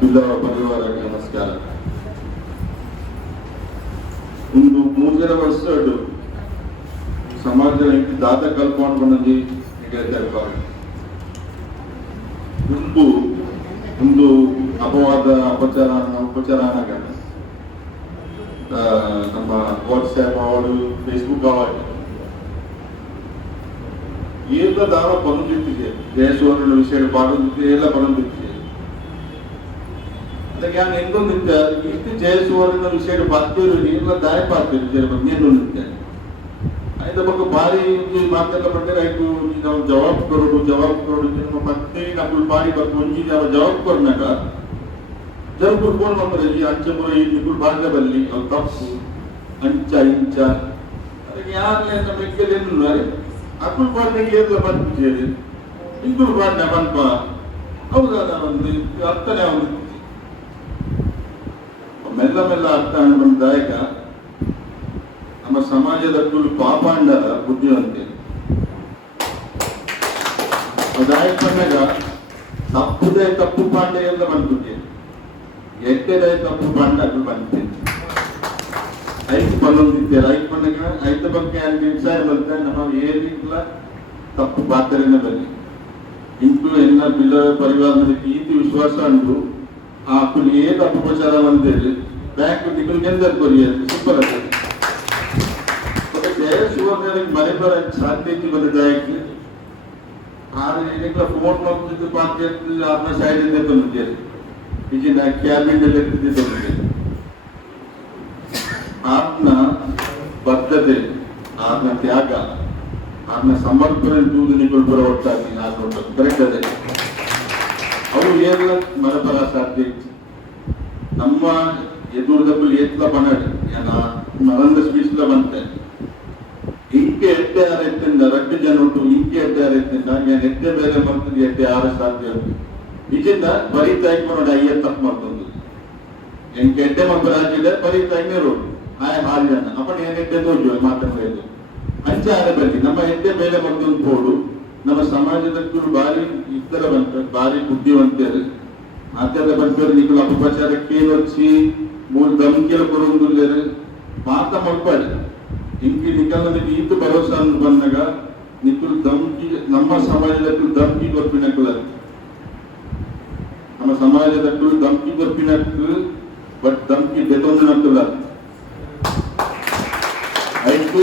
ಬಿಲ್ಲವ ಪರಿವಾರಕ್ಕೆ ನಮಸ್ಕಾರ. ಒಂದು 3 ವರ್ಷ ಸಮಾಜ ದಾದ ಕಲ್ಪನೆ ಬಂದಿ ಒಂದು ಅಪವಾದ ಉಪಚಾರ ನಮ್ಮ ವಾಟ್ಸ್ಆಪ್ ಅವರು ಫೇಸ್ಬುಕ್ ಅವರು ಏಕ ದಾವ ಬಂದಿಟ್ಟಿದೆ ದೇಶವನ್ನು ವಿಷಯ ಪಾಡೋದಿದೆ ಎಲ್ಲ ಬಂದಿಟ್ಟಿದೆ. ಅದಕ್ಕೆ ನಾನು ಎಂದೊಂದಿದ್ದೆ ಇಷ್ಟು ಜಯಸುವರ್ಣ ವಿಷಯ ಬಾಕ್ತಿರು ಎಲ್ಲ ದಾಯ ಪಾಡ್ತಿದ್ದೆ ಬಂದೇನೊಂದಿದ್ದೆ ಆಯ್ತು ಬಗ್ಗೆ ಭಾರಿ ಮಾತೆಲ್ಲ ಬಂದರೆ ಆಯ್ತು ನಾವು ಜವಾಬ್ ಕೊಡು ನಮ್ಮ ಪತ್ನಿ ನಮ್ಮಲ್ಲಿ ಬಾಡಿ ಬಂದು ಮುಂಜಿ ನಾವು ಜವಾಬ್ ಕೊಡ್ನಾಗ ಜಲ್ಪುರ್ ಫೋನ್ ಮಾಡ್ತಾರೆ ಈ ಅಂಚಪುರ ಈ ನಿಗುಲ್ ಭಾಗ ಬಲ್ಲಿ ಅವ್ರು ತಪ್ಪು ಅಂಚ ಇಂಚ ಅದಕ್ಕೆ ಯಾರೇ ನಮ್ಮ ಎಕ್ಕಲೇನು ಅಕ್ಕುಲ್ ಪಾಡ್ನಾಗ ಏರ್ಲ ಬಂದ್ಬಿಟ್ಟಿದೆ ಇಂಗುಲ್ ಪಾಡ್ನ ಬಂದ್ಪ ಹೌದಾ ಒಂದು ಅರ್ಥನೇ ಒಂದು ಮೆಲ್ಲ ಅರ್ಥ ಬಂದಾಯಕ ನಮ್ಮ ಸಮಾಜದ ಪಾಪಾಂಡ ಬುದ್ಧಿವಂತೆ ಅದಾಯಕ ಬಂದಾಗ ತಪ್ಪುದೇ ತಪ್ಪು ಪಾಂಡ ಎಲ್ಲ ಬಂದ್ಬಿಟ್ಟೆ ಎಟ್ಟೆದೇ ತಪ್ಪು ಪಾಂಡ ಅದು ಬಂದ್ಬಿಟ್ಟೆ ಐದು ಬಂದೊಂದಿದ್ದೇವೆ ಐದು ಬಂದಾಗ ಐದು ಬಗ್ಗೆ ನಿಮಿಷ ಬರುತ್ತೆ ನಮ್ಮ ಏನಿಲ್ಲ ತಪ್ಪು ಪಾತ್ರೆನ ಬನ್ನಿ ಇಂಟು ಎಲ್ಲ ಬಿಲ್ಲ ಪರಿವಾರದ ಈತಿ ವಿಶ್ವಾಸ ಉಂಟು ಆ ಕುಲಿ ಏ ತಪ್ಪು ಉಪಚಾರ ಬಂದೇಳಿ ಬ್ಯಾಂಕ್ ನಿಗುಲ್ ಗೆಂದರ್ ಕೊರಿಯದು ಸೂಪರ್ ಆಗ್ತದೆ ಜಯಸುವರ್ಣನಿಗೆ ಮನೆ ಬರ ಸಾಧ್ಯತೆ ಬಂದಿದ್ದಾಯ್ತು ಆದ್ರೆ ಫೋನ್ ಮಾಡ್ತಿದ್ದು ಪಾತ್ರ ಅದನ್ನ ಸೈಡ್ ಇಂದ ಬಂದಿದ್ದೇವೆ ಈಗಿನ ಕ್ಯಾಬಿನ್ ಅಲ್ಲಿ ಬಂದಿದ್ದೇವೆ ಆತ್ನ ಬದ್ಧತೆ ಆತ್ನ ತ್ಯಾಗ ಆತ್ನ ಸಮರ್ಪಣೆ ನಿಗಳು ಬರೋ ಒಟ್ಟಾಗಿ ನಾನು ಕರೆಕ್ಟ್ ಅದೇ ಅವರು ಏನ ಮರಬರ ಸಾಧ್ಯ ನಮ್ಮ ಎದುರುದಬ್ಬಲ್ಲಿ ಏತ್ಲ ಬನಾಡಿ ನರಂದ ಸ್ಪೀಚ್ಲ ಬಂತೆ ಇಂಕೆ ಎಟ್ಟೆ ಆರೈತಿಂದ ರಡ್ಡು ಜನ ಉಂಟು ಇಂಕೆ ಎಟ್ಟೆ ಆರೈತಿಂದ ನಾನು ಎಟ್ಟೆ ಬೇರೆ ಮಾಡ್ತಿದ್ದೆ ಎಟ್ಟೆ ಆರ ಸಾಧ್ಯ ಇದರಿಂದ ಬರೀತಾಯಿ ನೋಡಿ ಅಯ್ಯ ತಪ್ಪು ಮಾಡ್ತಂದು ಎಂಕೆ ಎಟ್ಟೆ ಮಕ್ಕಳು ಹಾಕಿದೆ ಬರೀತಾಯಿನೇ ರೋಡ್ ಆಯ್ ಹಾಲು ಜನ ಅಪ್ಪಣ ಏನ್ ಎಟ್ಟೆ ತೋಜು ಮಾತಾಡೋದು ಅಂಚ ಆರ ಬನ್ನಿ ನಮ್ಮ ಎಟ್ಟೆ ಮೇಲೆ ಬಂದು ಹೋಡು ನಮ್ಮ ಸಮಾಜದಕ್ಕೂ ಭಾರಿ ಇತರ ಬಂತ ಭಾರಿ ಬುದ್ಧಿವಂತರು ಆತರ ಬಂತರು ನಿಗಳು ಅಪಪ್ರಚಾರಕ್ಕೆ ಏನೊಚ್ಚಿ ಮೂರು ಧಮಕಿಯಲ್ಲಿ ಕೊರೊಂದುಲ್ಲೇರು ಮಾತ ಮಲ್ಪಾಡಿ ಇಂಕಿ ನಿಕಲಲ್ಲಿ ಈತು ಭರೋಸಾ ಬಂದಾಗ ನಿಕ್ಕಲು ಧಮಕಿ ನಮ್ಮ ಸಮಾಜದಕ್ಕೂ ಧಮಕಿ ಗೊತ್ತಿನಕ್ಕಲ್ಲ ನಮ್ಮ ಸಮಾಜದಕ್ಕೂ ಧಮಕಿ ಗೊತ್ತಿನಕ್ಕು ಬಟ್ ಧಮಕಿ ಬೆತ್ತೊಂದಿನಕ್ಕಲ್ಲ ಆಯ್ತು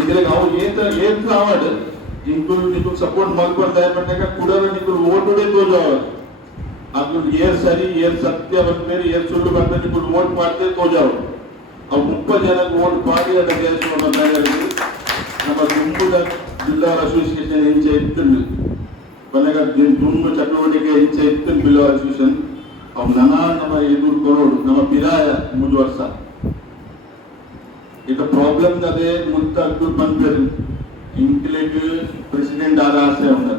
ಇದ್ರಲ್ಲಿ ನಾವು ಏನ್ ಆವಾಡ ಇಂಕುಲ್ ನಿಕ್ಕಲು ಸಪೋರ್ಟ್ ಮಾಡ್ಕೊಂಡ ಬಂದಾಗ ಕೂಡ ನಿಕ್ಕಲು ಓಟೋಡೆ ತೋಜಾವ ಅದು ಏರ್ ಸರಿ ಏರ್ ಸತ್ಯ ಬಂದ್ಮೇಲೆ ಏರ್ ಸುಳ್ಳು ಬಂದ ನಿಕ್ಕಲು ಓಟ್ ಮಾಡ್ತೇ ತೋಜಾವ ಅವು 30 ಜನಕ್ಕೆ ಓಟ್ ಮಾಡಿ ಅದಕ್ಕೆ ನಮ್ಮ ಗುಂಪುದ ಜಿಲ್ಲಾ ಅಸೋಸಿಯೇಷನ್ ಹೆಂಚ ಇತ್ತು ಬಂದಾಗ ತುಂಬ ಚಟುವಟಿಕೆ ಹೆಂಚ ಇತ್ತು ಬಿಲ್ಲೋ ಅಸೋಸಿಯೇಷನ್ ಅವು ನಮ್ಮ ಎದುರು ಕೊರೋಡು ನಮ್ಮ ಪಿರಾಯ 3 ವರ್ಷ ಈಗ ಪ್ರಾಬ್ಲಮ್ ಅದೇ ಮುಂತ ಅಕ್ಕೂರು ಬಂದ್ಬೇರು ಇಂಕ್ಲೆಗ್ ಪ್ರೆಸಿಡೆಂಟ್ ಆದ ಆಸೆ ಉಂಟು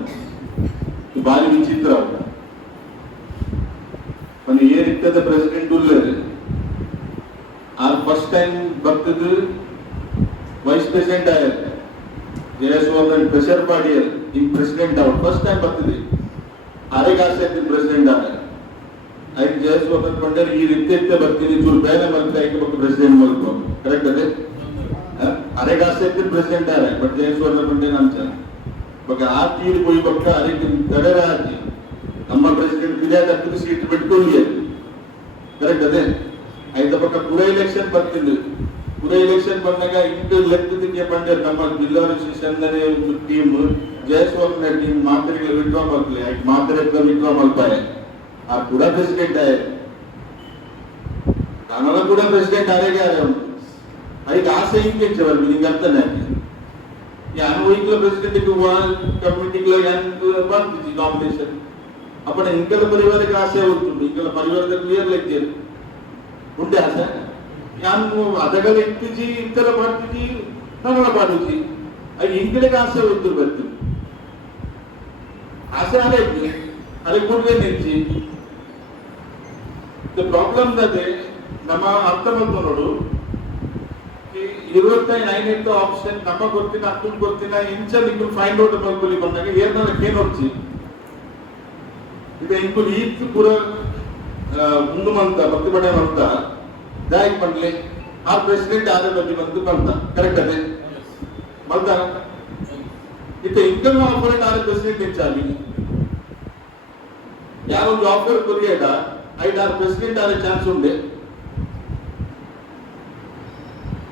ಭಾರಿ ವಿಚಿತ್ರ ಒಂದು ಏನಿರ್ತದ ಪ್ರೆಸಿಡೆಂಟ್ ಉಳ್ಳೇರು ಆರ್ ಫಸ್ಟ್ ಟೈಮ್ ಬರ್ತದ ವೈಸ್ ಪ್ರೆಸಿಡೆಂಟ್ ಆಯ್ತು ಜಯಸುವರ್ಧನ್ ಪ್ರೆಷರ್ ಮಾಡಿ ಈಗ ಪ್ರೆಸಿಡೆಂಟ್ ಅವ್ರು ಫಸ್ಟ್ ಟೈಮ್ ಬರ್ತದೆ ಅರೆಗೆ ಆಸೆ ಆಗ್ತದೆ ಪ್ರೆಸಿಡೆಂಟ್ ಆಗ ಆಯ್ತು ಜಯಸುವರ್ಧನ್ ಕೊಂಡರೆ ಈ ರೀತಿ ಬರ್ತೀನಿ ಚೂರು ಬೇರೆ ಬರ್ತಾ ಆಯ್ತು ಬಗ್ಗೆ ಪ್ರೆಸಿಡೆಂಟ್ ಮಾಡ್ಕೊ ಕರೆಕ್ಟ್ ಅದೇ ಅರೆಗೆ ಆಸೆ ಆಗ್ತದೆ ಪ್ರೆಸಿಡೆಂಟ್ ಆಗ ಬಟ್ ಜಯಸುವರ್ಧನ್ ಕೊಂಡೇನು ಅಂಚ ಬಗ್ಗೆ ಆ ತೀರು ಹೋಗಿ ಬಕ್ಕ ಅರೆಗೆ ತಡೆರ ಹಾಕಿ ನಮ್ಮ ಪ್ರೆಸಿಡೆಂಟ್ ವಿದ್ಯಾರ್ಥಿ ಸೀಟ್ ಬಿಟ್ಕೊಳ್ಳಿ ಕರೆಕ್ಟ್ ಅದೇ ಐದ ಪಕ್ಕ ಪುರ ಎಲೆಕ್ಷನ್ ಬರ್ತಿದ್ದು ಪುರ ಎಲೆಕ್ಷನ್ ಬಂದಾಗ ಇಂಟು ಲೆಕ್ಕದಕ್ಕೆ ಬಂದ ನಮ್ಮ ಜಿಲ್ಲಾ ಅಸೋಸಿಯೇಷನ್ ಒಂದು ಟೀಮ್ ಜಯಸ್ವಾಮಿ ಟೀಮ್ ಮಾತ್ರೆಗಳು ವಿಡ್ರಾ ಮಾಡ್ಲಿ ಮಾತ್ರೆ ವಿಡ್ರಾ ಮಾಡ್ತಾರೆ ಆ ಕೂಡ ಪ್ರೆಸಿಡೆಂಟ್ ಆಯ ನಾನೆಲ್ಲ ಕೂಡ ಪ್ರೆಸಿಡೆಂಟ್ ಆರೇಗೆ ಅದಕ್ಕೆ ಆಸೆ ಹಿಂಗೆ ನಿಂಗೆ ಅರ್ಥನೇ ಅನುಭವಿಕಲ ಪ್ರೆಸಿಡೆಂಟ್ ಕಮಿಟಿಗಳ ಬರ್ತಿದ್ವಿ ನಾಮಿನೇಷನ್ ಅಪ್ಪಣ ಇಂಕಲ ಪರಿವಾರಕ್ಕೆ ಆಸೆ ಹೋಗ್ತುಂಟು ಇಂಕಲ ಪರಿವಾರದ ಕ್ಲಿಯರ್ ಲೆಕ್ಕ ಉಂಟೆ ಆಸೆ ನಾನು ಅದಗಳ ಇಟ್ಟಿಜಿ ಇಂತೆಲ್ಲ ಮಾಡ್ತಿದ್ದಿ ನಗಳ ಮಾಡುತ್ತಿ ಅದು ಇಂಕಲಿಗೆ ಆಸೆ ಹೋಗ್ತು ಬರ್ತೀವಿ ಆಸೆ ಅದೇ ಇತ್ತು ಅದಕ್ಕೆ ಕೂಡಲೇ ನಿಲ್ಸಿ ಪ್ರಾಬ್ಲಮ್ ಅದೇ ನಮ್ಮ ಅರ್ಥ ಬಂತು ನೋಡು 29 ಆಪ್ಷನ್ ನಮ್ಮ ಗೊತ್ತಿನ ಅಕ್ಕೂ ಗೊತ್ತಿನ ಇಂಚ ನಿಂಗೆ ಫೈಂಡ್ ಔಟ್ ಮಾಡ್ಕೊಳ್ಳಿ ಬಂದಾಗ ಏನ್ ನೋಡ್ಸಿ ಈಗ ಇಂಕು ಈತ್ ಪೂರ ಮುಂದೆ ಮಂತ ಪ್ರತಿಭಟನೆ ಮಂತ ಜಾಯಿಕ್ ಮಾಡ್ಲಿ ಆ ಪ್ರೆಸಿಡೆಂಟ್ ಆದ ಬಗ್ಗೆ ಬಂತ ಕರೆಕ್ಟ್ ಅದೇ ಮಂತ ಇತ್ತ ಇನ್ಕಮ್ ಆಪರೇಟ್ ಆದ ಪ್ರೆಸಿಡೆಂಟ್ ಹೆಚ್ಚಾಗಿ ಯಾರೋ ಆಫರ್ ಕೊರಿಯೇಟ 5-6 ಪ್ರೆಸಿಡೆಂಟ್ ಆದ ಚಾನ್ಸ್ ಉಂಡೆ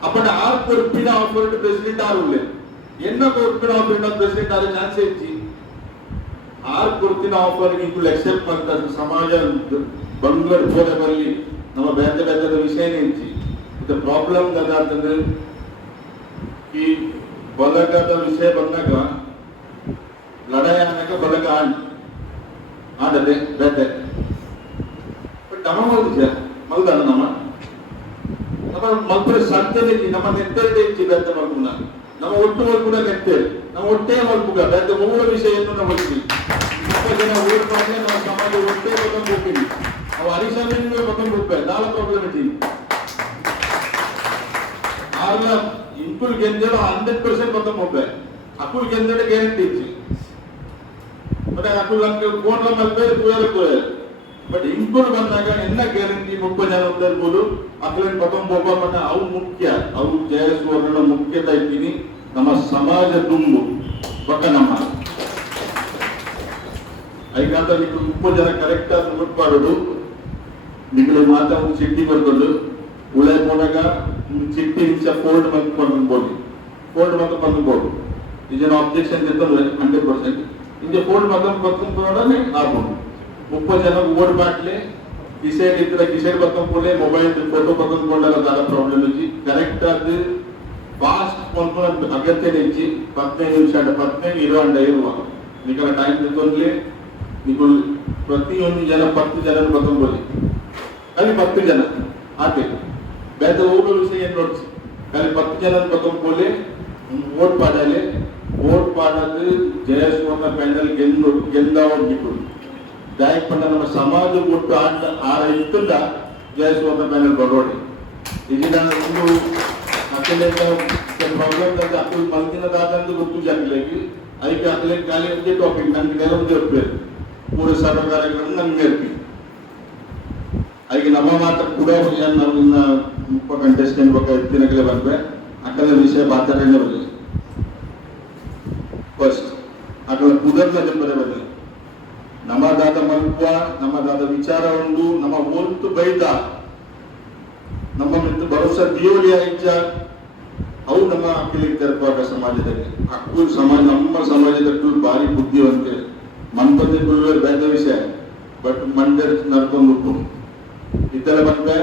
ಅಪ್ಪನ 6 ಕೊರ್ಪಿನ ಆಫರ್ ಪ್ರೆಸಿಡೆಂಟ್ ಆರುಳ್ಳೆ ಎನ್ನ ಕೊರ್ಪಿನ ಆಫರ್ ಪ್ರೆಸಿಡೆಂಟ್ ಆದ ಚಾನ್ಸ್ ಹೆಚ್ಚಿ 6 ಕೊರ್ಪಿನ ಆಫರ್ ಇಂಕು ಎಕ್ಸೆಪ್ಟ್ ಮಾಡ್ತಾರೆ ಸಮಾಜ ಬಂಗ್ಲರ್ ಹೋದ ಬರಲಿ ನಮ್ಮ ಬೇರೆ ಬೇರೆ ವಿಷಯನೇ ಹೆಚ್ಚಿ ಇದು ಪ್ರಾಬ್ಲಮ್ ಅಂತಂದ್ರೆ ಈ ಬಲಗದ ವಿಷಯ ಬಂದಾಗ ಲಡಾಯಿ ಆದಾಗ ಬಲಗ ಆಡದೆ ಬೇಟೆ ಬಟ್ ನಮ್ಮ ಮಲ್ದಾನ ನಮ್ಮ ಮಲ್ಪುರ ಸಾಧ್ಯತೆ ನಮ್ಮ ನೆತ್ತರದೇ ಹೆಚ್ಚಿ ಬೇತೆ ಮಲ್ಪುನ ನಮ್ಮ ಒಟ್ಟು ಮಲ್ಪುನ ನೆತ್ತೇರಿ ನಮ್ಮ ಒಟ್ಟೇ ಮಲ್ಪುಗ ಬೇತೆ ಮೂಲ ವಿಷಯವನ್ನು ನಾವು ಹೊಡ್ತೀವಿ ಜನ ಓಟ್ ಮಾಡಿ ನಮ್ಮ ಸಮಾಜ ಒಟ್ಟೇ ಬದಲು ಹೋಗ್ತೀವಿ ಅವು ಹರಿಶಾಲೆಯಿಂದ ಬದಲು ಹೋಗ್ಬೇಕು 4 ಪ್ರಾಬ್ಲಮ್ ಇದ್ದೀವಿ ಆಗ ಇಂಕುಲ್ ಗೆಂಜಡ 100% ಬದಲು ಹೋಗ್ಬೇಕು ಅಕುಲ್ ಗೆಂಜಡ ಗ್ಯಾರಂಟಿ ಇತ್ತು ಮತ್ತೆ ಅಕುಲ್ ನಮ್ಗೆ ಫೋನ್ ಮಲ್ಪೆ ಕೂಯಲು ಬಟ್ ಇಂಕುಲ್ ಬಂದಾಗ ಎನ್ನ ಗ್ಯಾರಂಟಿ 30 ಜನ ಇರ್ಬೋದು ಅಕಲನ್ ಬದಲು ಹೋಗ್ಬಣ್ಣ ಅವು ಮುಖ್ಯ ಅವು ಜಯಸ್ವರ್ಣ ಮುಖ್ಯತೆ ಇದ್ದೀನಿ ನಮ್ಮ ಸಮಾಜ ತುಂಬು ಪಕ್ಕ ನಮ್ಮ ಐಕಾಂತ ನೀವು 30 ಜನ ಕರೆಕ್ಟ್ ಆಗಿ ನೋಟ್ ಮಾಡೋದು ನಿಮಗೆ ಮಾತ್ರ ಒಂದು ಚಿಟ್ಟಿ ಬರ್ಬೋದು ಉಳೆ ಹೋದಾಗ ಚಿಟ್ಟಿ ಇಂಚ ಫೋಲ್ಡ್ ಮಾಡ್ಕೊಂಡು ಫೋಲ್ಡ್ ಮಾಡ್ಕೊಂಡು ಇದನ್ನ ಅಬ್ಜೆಕ್ಷನ್ ಇರ್ತದೆ 100% ಇಂಜೆ ಫೋಲ್ಡ್ ಮಾಡ್ಕೊಂಡು ಆಗ್ಬೋದು 30 ಜನ ಓಡ್ ಬಾಟ್ಲೆ ಕಿಸೆಡ್ ಇದ್ರೆ ಕಿಸೆಡ್ ಬರ್ಕೊಂಡ್ಕೊಳ್ಳೆ ಮೊಬೈಲ್ ಫೋಟೋ ಬರ್ಕೊಂಡ್ಕೊಂಡಾಗ ದಾರ ಪ್ರಾಬ್ಲಮ್ ಇಚ್ಚಿ ಕರೆಕ್ಟ್ ಆಗಿ ಫಾಸ್ಟ್ ಕೊಂಡ್ಕೊಂಡು ಅಗತ್ಯ ಇಚ್ಚಿ 15 ನಿಮಿಷ 15-20 ಇರುವ ನಿಮಗೆ ಟೈಮ್ ತಿಳ್ಕೊಂಡ್ಲಿ ನೀವು ಪ್ರತಿಯೊಂದು ಜನ 10 ಜನ ಬರ್ಕೊಂಡ್ಕೊಳ್ಳಿ ಅಲ್ಲಿ 10 ಜನ ಆಕೆ ಬೇರೆ ಹೋಗೋ ವಿಷಯ ಏನು ನೋಡ್ಸಿ ಅಲ್ಲಿ 10 ಜನ ಬರ್ಕೊಂಡ್ಕೊಳ್ಳಿ ಓಟ್ ಪಾಡಲಿ ಓಟ್ ಪಾಡೋದು ಜಯಸ್ವರ್ಣ ಪ್ಯಾನಲ್ ಗೆಂದವನ್ಬಿಟ್ಟು ದಾಯಕ್ ಪಂಡ ನಮ್ಮ ಸಮಾಜ ಒಟ್ಟು ಆಡ ಇತ್ತಿಲ್ಲ ಜಯಸ್ವರ್ಣ ಪ್ಯಾನಲ್ ಬರೋಡಿ ಇದನ್ನ ಒಂದು ಪ್ರಾಬ್ಲಮ್ ಅಕ್ಕಳು ಮಲ್ಕಿನದಾದಂದು ಗೊತ್ತು ಜಾಗಲೇಗಿ ಅದಕ್ಕೆ ಅಕ್ಕಲೆ ಖಾಲಿ ಒಂದೇ ಟಾಪಿಕ್ ನನ್ಗೆ ನೆರವು ಇರ್ಬೇಕು 3 ಸರ್ಕಾರಗಳನ್ನು ನಮ್ಗೆ ಇರ್ತೀವಿ ಅದಕ್ಕೆ ನಮ್ಮ ಮಾತ್ರ ಕೂಡ ನಾವು ಮುಪ್ಪ ಕಂಟೆಸ್ಟೆಂಟ್ ಬಗ್ಗೆ ಎತ್ತಿನಗಲೇ ಬಂದ್ರೆ ಅಕ್ಕಲ ವಿಷಯ ಮಾತಾಡಲೇ ಬರಲಿ ಫಸ್ಟ್ ಅಕ್ಕಲ ಕುದರ್ನ ಜಂಬರೆ ಬರಲಿ ನಮ್ಮದಾದ ಮಲ್ಪ ನಮ್ಮದಾದ ವಿಚಾರ ಒಂದು ನಮ್ಮ ಒತ್ತು ಬೈದ ನಮ್ಮ ಮಿತ್ರ ಭರೋಸಾ ದಿಯೋಲಿಯ ಇಚ್ಛ ಅವು ನಮ್ಮ ಅಕ್ಕಲಿಗೆ ತೆರಪಾಗ ಸಮಾಜದಲ್ಲಿ ಅಕ್ಕೂ ಸಮಾಜ ನಮ್ಮ ಸಮಾಜದಕ್ಕೂ ಭಾರಿ ಬುದ್ಧಿವಂತೆ ಮನ್ಪತಿ ಕುಲ್ವೇರ್ ಬೇದ ವಿಷಯ ಬಟ್ ಮಂಡ್ಯ ನಡ್ಕೊಂಡು ಇದ್ದೆಲ್ಲ ಬಂದ್ರೆ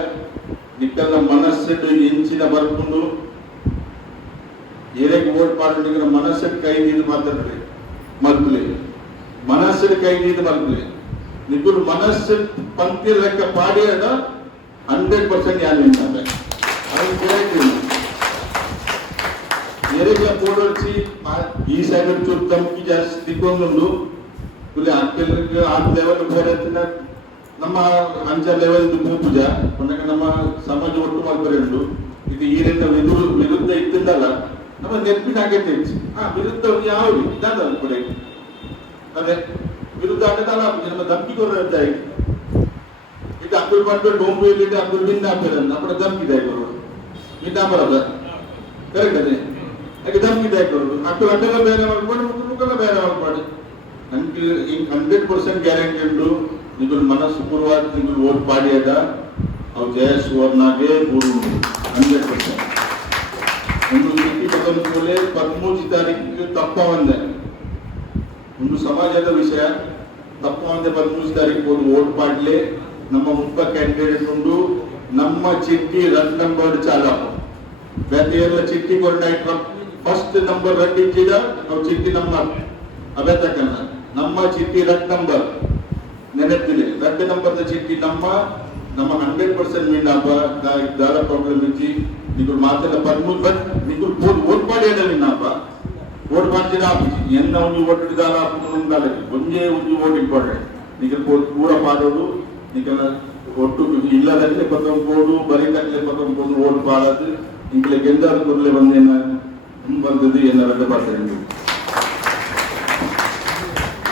ನಿಕ್ಕೆಲ್ಲ ಮನಸ್ಸಿಟ್ಟು ಎಂಚಿನ ಬರ್ಕೊಂಡು ಏನೇಗೆ ಓಟ್ ಮಾಡಿದ್ರೆ ಮನಸ್ಸಿಟ್ಟು ಕೈ ನೀರು ಮಾತಾಡ್ರಿ ಮಲ್ಪಲಿ ಮನಸ್ಸಿಟ್ಟು ಕೈ ನೀರು ಮಲ್ಪಲಿ ನಿಕ್ಕುಲು ಮನಸ್ಸು ಪಂಕ್ತಿ ಲೆಕ್ಕ ಪಾಡಿ ಅದ 100% ಯಾರು ನಿಂತಾರೆ ಅದು ಕೇಳಿದ್ದೀನಿ ಏರಿಗೆ ಕೂಡೊಚ್ಚಿ ಈ ಸೈಡ್ ಚೂರು ತಮ್ಕಿ ಜಾಸ್ತಿ ತಿಕ್ಕೊಂಡು ಇಲ್ಲಿ ಅಕ್ಕಲಿಗೆ ಆ ಲೆವೆಲ್ ಬೇರೆ ನಮ್ಮ ಅಂಚ ಲೆವೆಲ್ ಪೂಜ ಕೊನೆಗೆ ನಮ್ಮ ಸಮಾಜ ಒಟ್ಟು ಮಾಡ್ಬಾರ್ದು ಇದು ಈ ರೀತಿ ವಿರುದ್ಧ ಇತ್ತಿದ್ದಲ್ಲ ನಮ್ಮ ನೆನಪಿನ ಆಗೈತೆ ವಿರುದ್ಧ ಯಾವ ಇದ್ದಾದ ಕಡೆ ಅದೇ ವಿರುದ್ಧ ಆಗದಲ್ಲ ನಮ್ಮ ಧಮ್ಕಿಗೋರ ಇದು ಅಕ್ಕಲ್ ಮಾಡ್ಕೊಂಡು ಡೋಂಬು ಇಲ್ಲಿ ಅಕ್ಕಲ್ ಬಿಂದ ಹಾಕ್ತಾರೆ ನಮ್ಮ ಧಮ್ಕಿದೆ ಬರೋದು ಬಿಂದ ಬರೋದ ಕರೆಕ್ಟ್ ಅದೇ ಯಾಕೆ ಧಮ್ಕಿದೆ ಬರೋದು ಅಕ್ಕಲ್ ಅಡ್ಡೆಲ್ಲ ಬೇರೆ ಮಾಡ್ಕೊಂಡು ಮುಖಲ್ಲ ಬೇರೆ ಮಾಡ್ಕೊಂಡು ನನಗೆ 100% ಗ್ಯಾರಂಟಿ ಉಂಟು ನಿಮಗೆ ಮನಸ್ಸು ಪೂರ್ವಾದ ನಿಮಗೆ ಓಟ್ ಪಾಡಿಯದ ಅವು ಜಯಸ್ವರ್ಣಗೆ ಪೂರ್ವ 100%. ಒಂದು ಸಿಕ್ಕಿ ಬದಲು 13 ತಾರೀಕಿಗೆ ತಪ್ಪ ಒಂದೇ ಒಂದು ಸಮಾಜದ ವಿಷಯ ತಪ್ಪ ಒಂದೇ 13 ತಾರೀಕು ಒಂದು ಓಟ್ ಪಾಡ್ಲೆ ನಮ್ಮ ಮುಖ್ಯ ಕ್ಯಾಂಡಿಡೇಟ್ ಉಂಟು ನಮ್ಮ ಚಿಟ್ಟಿ ರನ್ ನಂಬರ್ ಚಾಲ ಬೇರೆ ಎಲ್ಲ ಚಿಟ್ಟಿ ಕೊರಡಾಯ್ತು ಫಸ್ಟ್ ನಂಬರ್ ರನ್ ಇಚ್ಚಿದ ನಾವು ಚಿಟ್ಟಿ ನಂಬರ್ ಅದೇ ತಕ್ಕಲ್ಲ ನಮ್ಮ ಚಿಟ್ಟಿ ರನ್ ನಂಬರ್ ನೆನಪಿದೆ ರಡ್ ನಂಬರ್ದ ಚಿಟ್ಟಿ ನಮ್ಮ 100% ಮೀನಾಪ ದಾರ ಪ್ರಾಬ್ಲಮ್ ಇಚ್ಚಿ ನೀವು ಮಾತೆಲ್ಲ 13 ಬಟ್ ನೀವು ಓಟ್ ಮಾಡಿ ಮೀನಾಪ ಓಟ್ ಮಾಡ್ತೀರ ಆಪಿಸಿ ಎನ್ನ ಒಂದು ಓಟ್ ಹಿಡಿದಾರ ಆಪುಂದಾಲೆ ಒಂದೇ ಒಂದು ಓಟ್ ಇಂಪಾರ್ಟೆಂಟ್ ನೀವು ಪೂರ ಮಾಡೋದು ನೀವೆಲ್ಲ ಒಟ್ಟು ಇಲ್ಲದಕ್ಕೆ ಪತ್ತೊಂಬೋದು ಬರೀದಕ್ಕೆ ಪತ್ತೊಂಬೋದು ಓಟ್ ಪಾಡೋದು ನಿಮಗೆ ಗೆಂದಾದ ಕೂಡಲೇ ಬಂದೇನ ಬಂದದ್ದು ಏನಾರ ಬರ್ತಾರೆ